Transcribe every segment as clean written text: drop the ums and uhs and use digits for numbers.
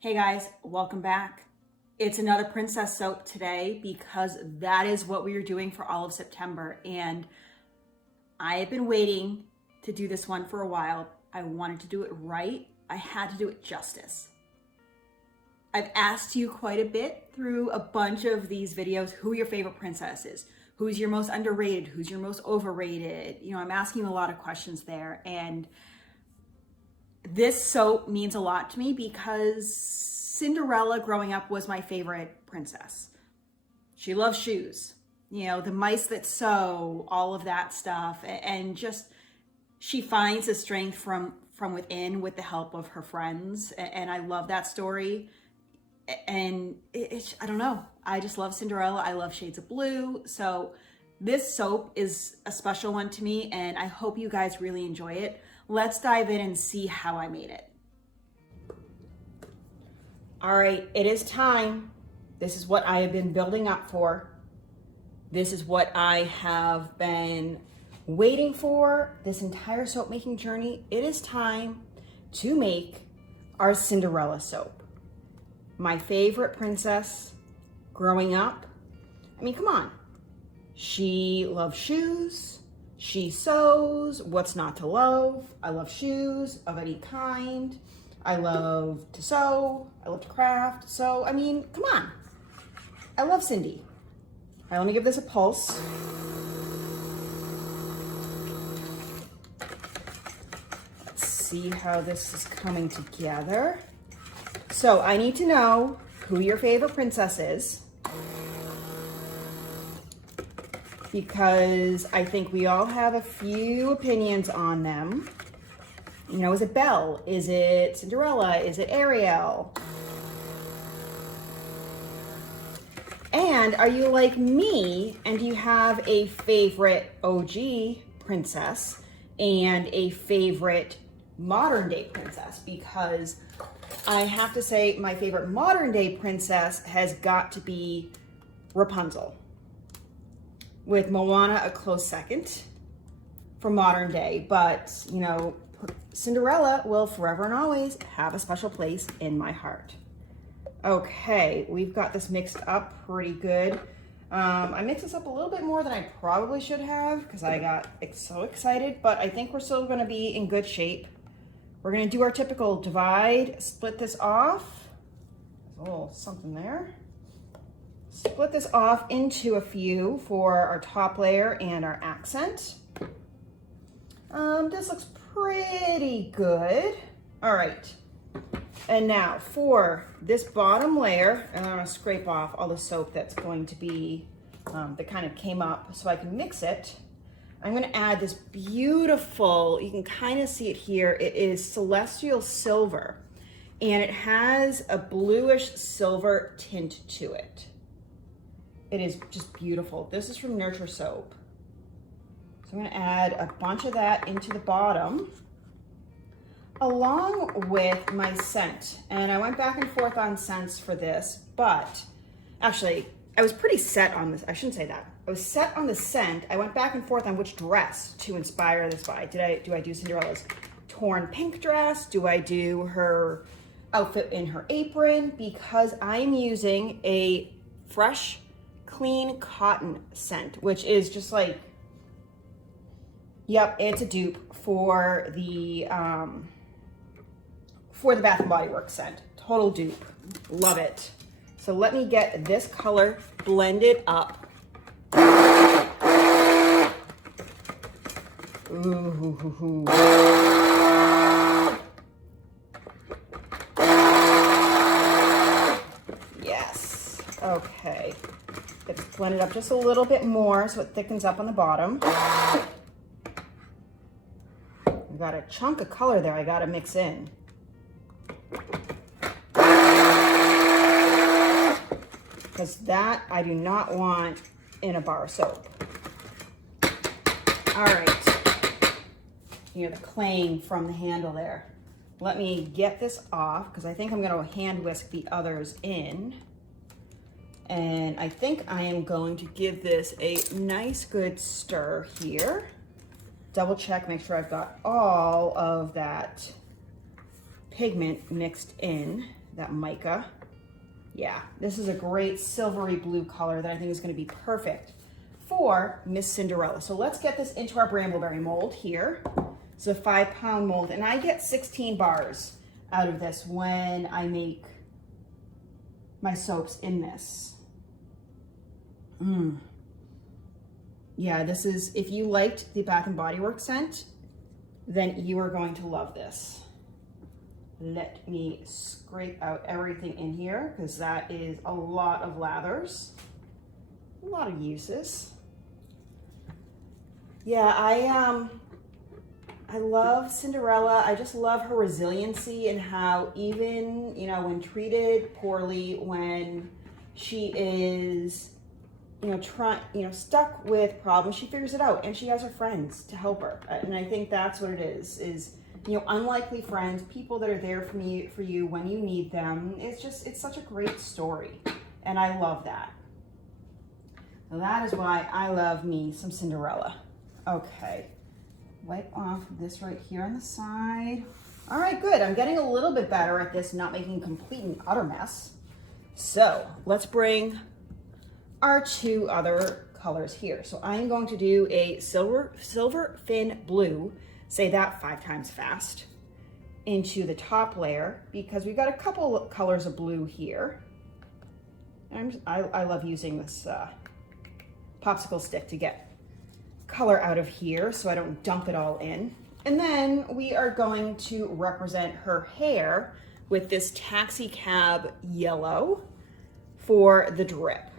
Hey guys, welcome back. It's another princess soap today because that is what we are doing for all of September. And I have been waiting to do this one for a while. I wanted to do it right. I had to do it justice. I've asked you quite a bit through a bunch of these videos who your favorite princess is, who's your most underrated, who's your most overrated. You know, I'm asking a lot of questions there. And this soap means a lot to me because Cinderella growing up was my favorite princess. She loves shoes, you know, the mice that sew, all of that stuff. And just, she finds the strength from within with the help of her friends. And I love that story. And I don't know, I just love Cinderella. I love shades of blue. So this soap is a special one to me, and I hope you guys really enjoy it. Let's dive in and see how I made it. All right, it is time. This is what I have been building up for. This is what I have been waiting for this entire soap making journey. It is time to make our Cinderella soap. My favorite princess growing up. I mean, come on. She loves shoes. She sews. What's not to love? I love shoes of any kind. I love to sew. I love to craft. So, I mean, come on. I love Cindy. All right, let me give this a pulse. Let's see how this is coming together. So I need to know who your favorite princess is, because I think we all have a few opinions on them. You know, is it Belle? Is it Cinderella? Is it Ariel? And are you like me and do you have a favorite OG princess and a favorite modern day princess? Because I have to say my favorite modern day princess has got to be Rapunzel, with Moana a close second for modern day. But, you know, Cinderella will forever and always have a special place in my heart. Okay, we've got this mixed up pretty good. I mixed this up a little bit more than I probably should have because I got so excited, but I think we're still gonna be in good shape. We're gonna do our typical divide, split this off. There's a little something there. Split this off into a few for our top layer and our accent. This looks pretty good. All right. And now for this bottom layer, and I'm gonna scrape off all the soap that's going to be, that kind of came up so I can mix it. I'm gonna add this beautiful, you can kind of see it here, it is Celestial Silver, and it has a bluish silver tint to it. It is just beautiful. This is from Nurture Soap. So I'm gonna add a bunch of that into the bottom, along with my scent. And I went back and forth on scents for this, but actually, I was pretty set on this. I shouldn't say that. I was set on the scent. I went back and forth on which dress to inspire this by. Do I do Cinderella's torn pink dress? Do I do her outfit in her apron? Because I'm using a fresh, clean cotton scent, which is just like, yep, it's a dupe for the Bath and Body Works scent. Total dupe. Love it. So let me get this color blended up. Ooh. Yes. Okay. Let's blend it up just a little bit more so it thickens up on the bottom. We've got a chunk of color there I gotta mix in. Because that I do not want in a bar of soap. All right. You hear the clang from the handle there. Let me get this off because I think I'm gonna hand whisk the others in. And I think I am going to give this a nice good stir here. Double check, make sure I've got all of that pigment mixed in. that mica. Yeah, this is a great silvery blue color that I think is going to be perfect for Miss Cinderella. So let's get this into our brambleberry mold here. It's a 5-pound mold, and I get 16 bars out of this when I make my soaps in this. Yeah, this is, if you liked the Bath & Body Works scent, then you are going to love this. Let me scrape out everything in here because that is a lot of lathers, a lot of uses. Yeah, I love Cinderella. I just love her resiliency and how even, you know, when treated poorly, when she is, you know, stuck with problems, she figures it out and she has her friends to help her. And I think that's what it is, you know, unlikely friends, people that are there for you when you need them. It's such a great story. And I love that. So that is why I love me some Cinderella. Okay. Wipe off this right here on the side. All right, good. I'm getting a little bit better at this, not making a complete and utter mess. So let's bring our 2 other colors here. So I'm going to do a silver fin blue, say that 5 times fast, into the top layer because we've got a couple of colors of blue here. And I love using this popsicle stick to get color out of here so I don't dump it all in. And then we are going to represent her hair with this taxi cab yellow for the drip.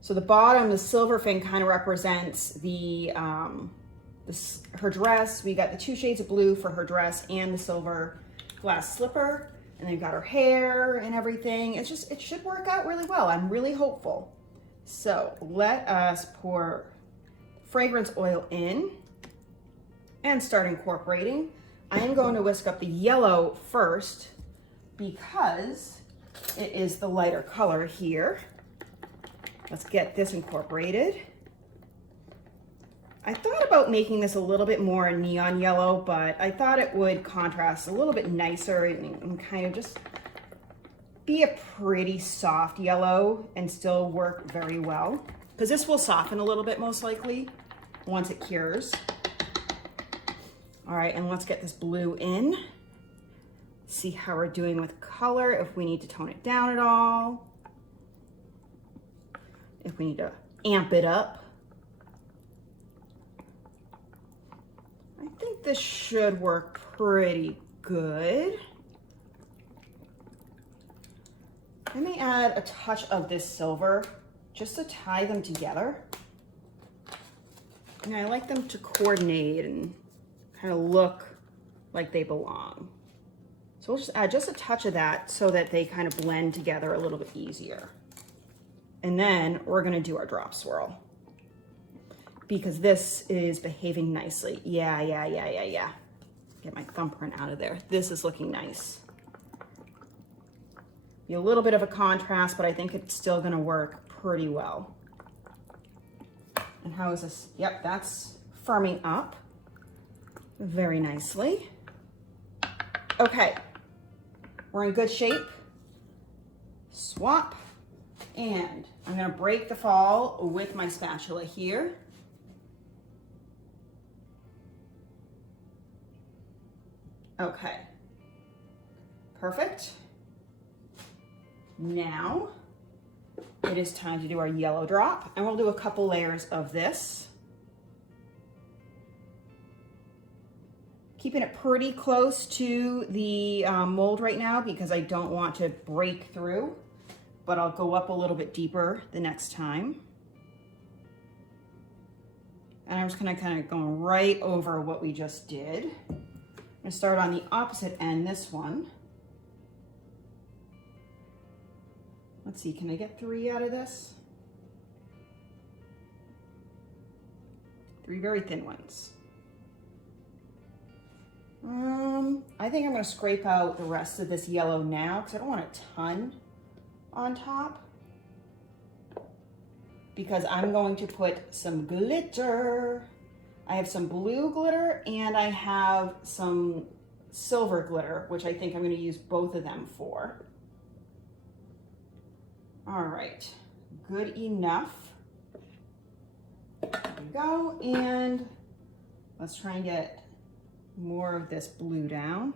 So the bottom, the silver fin, kind of represents the her dress. We got the 2 shades of blue for her dress and the silver glass slipper. And then we've got her hair and everything. It should work out really well. I'm really hopeful. So let us pour fragrance oil in and start incorporating. I am going to whisk up the yellow first because it is the lighter color here. Let's get this incorporated. I thought about making this a little bit more neon yellow, but I thought it would contrast a little bit nicer and kind of just be a pretty soft yellow and still work very well. Because this will soften a little bit most likely once it cures. All right, and let's get this blue in. See how we're doing with color, if we need to tone it down at all. If we need to amp it up. I think this should work pretty good. I may add a touch of this silver just to tie them together. And I like them to coordinate and kind of look like they belong. So we'll just add just a touch of that so that they kind of blend together a little bit easier. And then we're gonna do our drop swirl because this is behaving nicely. Yeah. Get my thumbprint out of there. This is looking nice. Be a little bit of a contrast, but I think it's still gonna work pretty well. And how is this? Yep, that's firming up very nicely. Okay, we're in good shape. Swap, and I'm gonna break the fall with my spatula here. Okay, perfect. Now it is time to do our yellow drop, and we'll do a couple layers of this. Keeping it pretty close to the mold right now because I don't want to break through, but I'll go up a little bit deeper the next time. And I'm just gonna kind of go right over what we just did. I'm gonna start on the opposite end, this one. Let's see, can I get 3 out of this? 3 very thin ones. I think I'm gonna scrape out the rest of this yellow now because I don't want a ton on top because I'm going to put some glitter. I have some blue glitter and I have some silver glitter, which I think I'm going to use both of them for. All right, good enough. There we go. And let's try and get more of this blue down.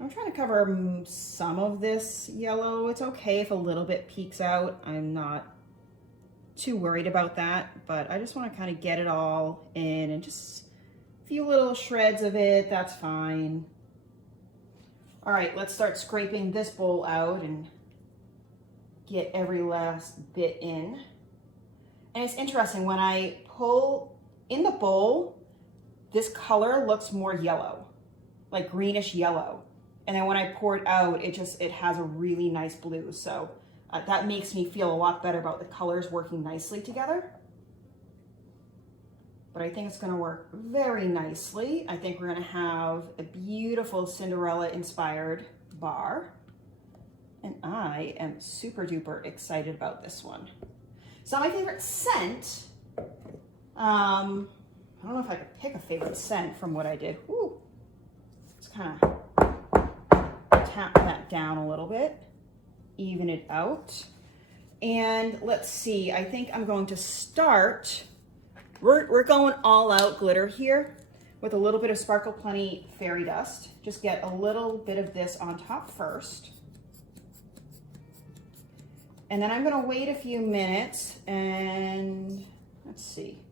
I'm trying to cover some of this yellow. It's okay if a little bit peeks out. I'm not too worried about that, but I just want to kind of get it all in, and just a few little shreds of it, that's fine. All right, let's start scraping this bowl out and get every last bit in. And it's interesting, when I pull in the bowl, this color looks more yellow, like greenish yellow. And then when I pour it out, it has a really nice blue. So that makes me feel a lot better about the colors working nicely together. But I think it's gonna work very nicely. I think we're gonna have a beautiful Cinderella inspired bar. And I am super duper excited about this one. So my favorite scent, I don't know if I could pick a favorite scent from what I did. Ooh, let's kind of tap that down a little bit, even it out. And let's see, I think I'm going to start, we're going all out glitter here with a little bit of Sparkle Plenty Fairy Dust. Just get a little bit of this on top first. And then I'm gonna wait a few minutes and let's see.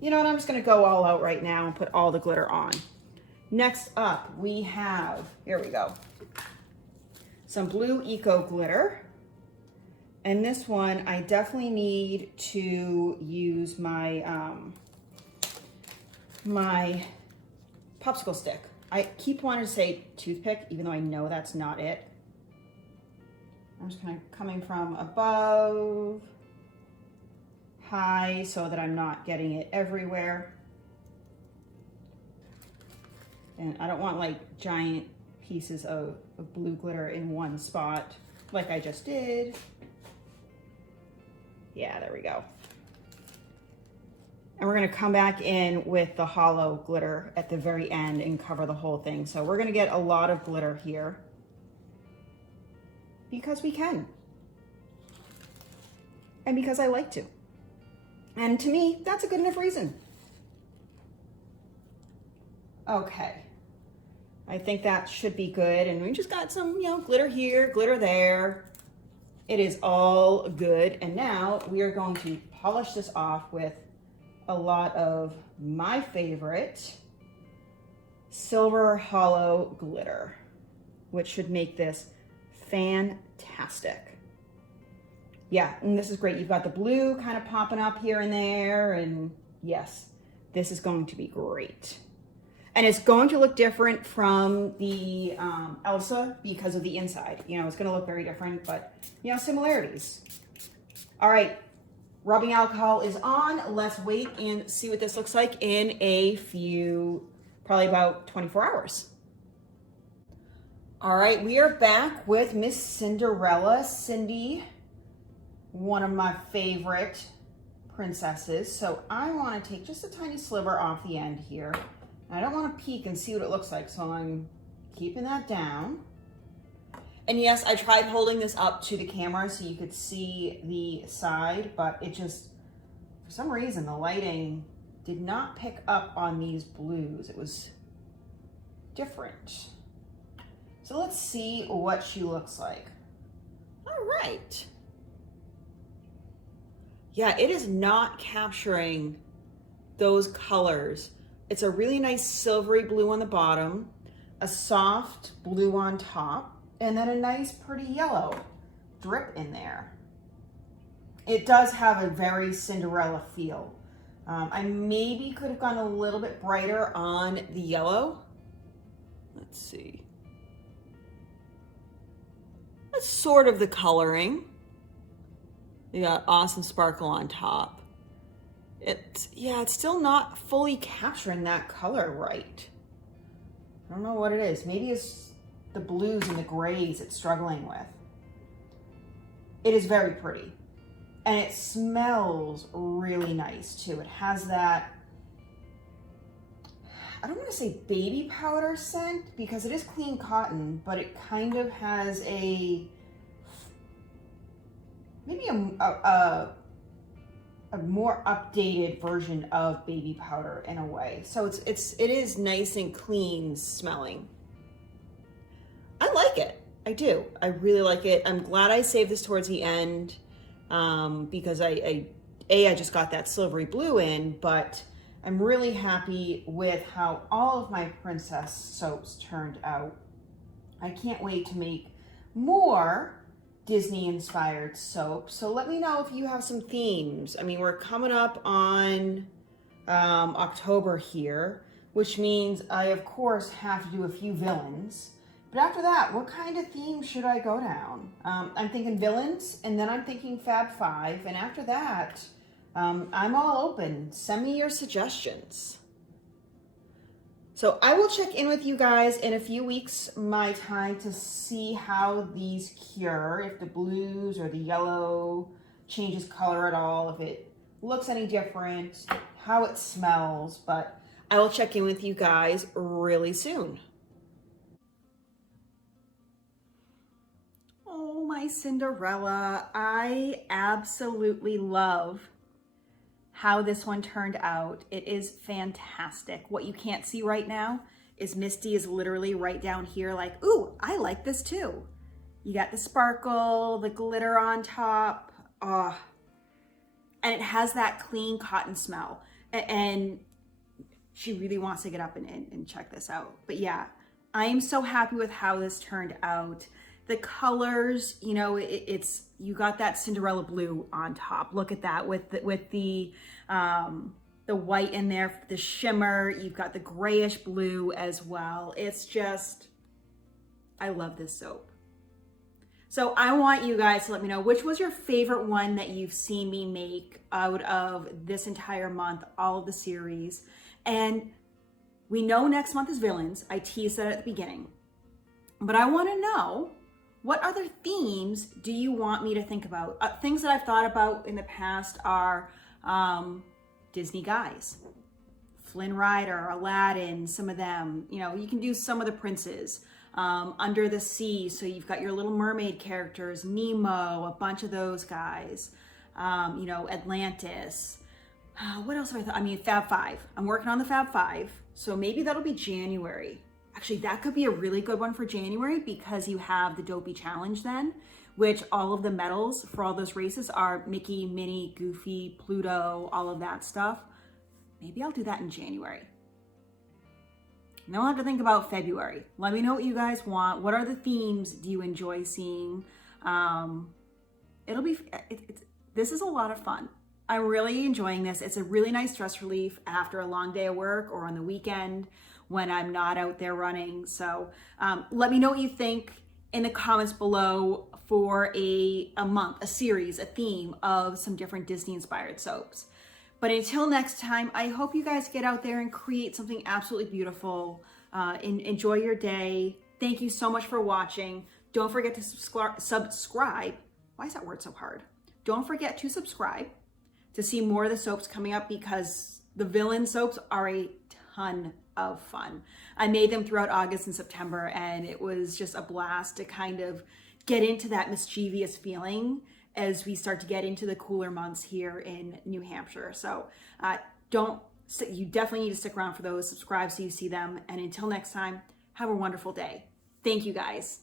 You know what, I'm just gonna go all out right now and put all the glitter on. Next up, we have, here we go, some blue eco glitter. And this one, I definitely need to use my, my popsicle stick. I keep wanting to say toothpick, even though I know that's not it. I'm just kind of coming from above, high, so that I'm not getting it everywhere. And I don't want like giant pieces of blue glitter in one spot like I just did. Yeah, there we go. And we're gonna come back in with the hollow glitter at the very end and cover the whole thing. So we're gonna get a lot of glitter here because we can. And because I like to. And to me, that's a good enough reason. Okay. I think that should be good. And we just got some, you know, glitter here, glitter there. It is all good. And now we are going to polish this off with a lot of my favorite silver hollow glitter, which should make this fantastic. Yeah, and this is great. You've got the blue kind of popping up here and there. And yes, this is going to be great. And it's going to look different from the Elsa because of the inside. You know, it's going to look very different, but, you know, similarities. All right, rubbing alcohol is on. Let's wait and see what this looks like in a few, probably about 24 hours. All right, we are back with Miss Cinderella. Cindy, one of my favorite princesses. So I want to take just a tiny sliver off the end here. I don't want to peek and see what it looks like, so I'm keeping that down. And yes, I tried holding this up to the camera so you could see the side, but it just, for some reason, the lighting did not pick up on these blues. It was different. So let's see what she looks like. All right. Yeah, it is not capturing those colors. It's a really nice silvery blue on the bottom, a soft blue on top, and then a nice pretty yellow drip in there. It does have a very Cinderella feel. I maybe could have gone a little bit brighter on the yellow. Let's see. That's sort of the coloring. You got awesome sparkle on top. It's still not fully capturing that color right. I don't know what it is. Maybe it's the blues and the grays it's struggling with. It is very pretty. And it smells really nice too. It has that, I don't want to say baby powder scent because it is clean cotton, but it kind of has maybe a more updated version of baby powder in a way. So it is nice and clean smelling. I like it. I do. I really like it. I'm glad I saved this towards the end because I just got that silvery blue in, but I'm really happy with how all of my princess soaps turned out. I can't wait to make more Disney inspired soaps. So let me know if you have some themes. I mean, we're coming up on October here, which means I of course have to do a few villains. But after that, what kind of theme should I go down? I'm thinking villains, and then I'm thinking Fab Five, and after that, I'm all open. Send me your suggestions. So I will check in with you guys in a few weeks, my time, to see how these cure, if the blues or the yellow changes color at all, if it looks any different, how it smells, but I will check in with you guys really soon. Oh, my Cinderella. I absolutely love how this one turned out. It is fantastic. What you can't see right now is Misty is literally right down here like, ooh, I like this too. You got the sparkle, the glitter on top. And it has that clean cotton smell. And she really wants to get up and check this out. But yeah, I am so happy with how this turned out. The colors, you know, it's you got that Cinderella blue on top. Look at that with the white in there, the shimmer. You've got the grayish blue as well. It's just, I love this soap. So I want you guys to let me know which was your favorite one that you've seen me make out of this entire month, all of the series. And we know next month is villains. I teased that at the beginning. But I want to know, what other themes do you want me to think about? Things that I've thought about in the past are Disney guys, Flynn Rider, Aladdin, some of them. You know, you can do some of the princes. Under the Sea, so you've got your Little Mermaid characters, Nemo, a bunch of those guys. You know, Atlantis. What else have I thought? I mean, Fab Five. I'm working on the Fab Five, so maybe that'll be January. Actually, that could be a really good one for January because you have the Dopey Challenge then, which all of the medals for all those races are Mickey, Minnie, Goofy, Pluto, all of that stuff. Maybe I'll do that in January. And then I'll have to think about February. Let me know what you guys want. What are the themes do you enjoy seeing? This is a lot of fun. I'm really enjoying this. It's a really nice stress relief after a long day of work or on the weekend when I'm not out there running. So let me know what you think in the comments below for a month, a series, a theme of some different Disney inspired soaps. But until next time, I hope you guys get out there and create something absolutely beautiful. Enjoy your day. Thank you so much for watching. Don't forget to subscribe. Why is that word so hard? Don't forget to subscribe to see more of the soaps coming up because the villain soaps are a ton of fun. I made them throughout August and September, and it was just a blast to kind of get into that mischievous feeling as we start to get into the cooler months here in New Hampshire. So you definitely need to stick around for those. Subscribe so you see them. And until next time, have a wonderful day. Thank you guys.